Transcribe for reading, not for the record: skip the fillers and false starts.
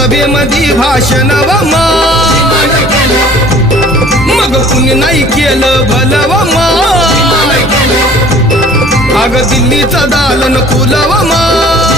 सभेमध्ये भाषण व माय, मग कुणी नाही केलं भलं व माय, अग दिल्लीचं दालन फुलं व माय.